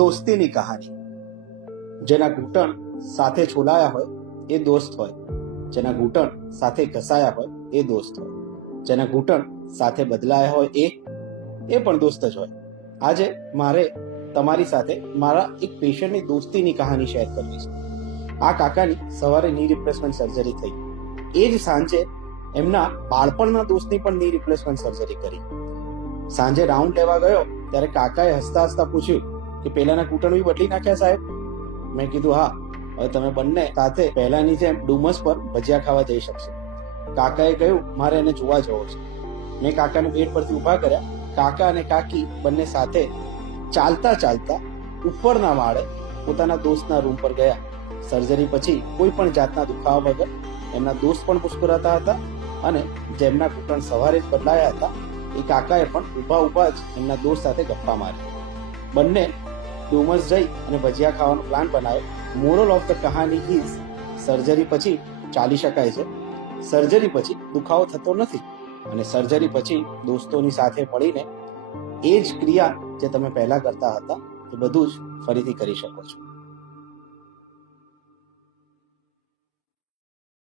દોસ્તીની કહાની. જેના ઘૂંટણ સાથે છોલાયા હોય એ દોસ્ત હોય, જેના ઘૂંટણ સાથે ઘસાયા હોય એ દોસ્ત હોય, જેના ઘૂંટણ સાથે બદલાયા હોય એ પણ દોસ્ત જ હોય. આજે મારે તમારી સાથે મારા એક પેશન્ટની દોસ્તીની કહાની શેર કરવી છે. આ કાકાની સવારે ની રિપ્લેસમેન્ટ સર્જરી થઈ. એ જ સાંજે એમના બાળપણના દોસ્તની પણ ની રિપ્લેસમેન્ટ સર્જરી કરી. સાંજે રાઉન્ડ લેવા ગયો ત્યારે કાકાએ હસતા હસતા પૂછ્યું કે પેલાના ઘૂંટણ બી બદલી નાખ્યા સાહેબ? મેં કીધું હા, હવે તમે બંને સાથે પહેલાની જેમ ડુમસ પર ભજીયા ખાવા જઈ શકશો. કાકાએ કહ્યું મારે એને જોવા જવો છે. મેં કાકાને બેડ પરથી ઉભા કર્યા. કાકા અને કાકી બંને સાથે ચાલતા ચાલતા ઉપરના માળે પોતાના દોસ્તના રૂમ પર ગયા. સર્જરી પછી કોઈ પણ જાતના દુખાવા વગર એમના દોસ્ત પણ મુસ્કુરાતા હતા અને જેમના ઘૂંટણ સવારે જ બદલાયા હતા એ કાકાએ પણ ઊભા જ એમના દોસ્ત સાથે ગપ્પા મારી. બંને ડુમસ જઈ અને ભજીયા ખાવાનો પ્લાન બનાવ્યો. મોરલ ઓફ ધ કહાની ઇઝ સર્જરી પછી ચાલી શકાય છે, સર્જરી પછી દુખાવો થતો નથી અને સર્જરી પછી દોસ્તોની સાથે મળીને એ જ ક્રિયા જે તમે પહેલા કરતા હતા એ બધું જ ફરીથી કરી શકો છો.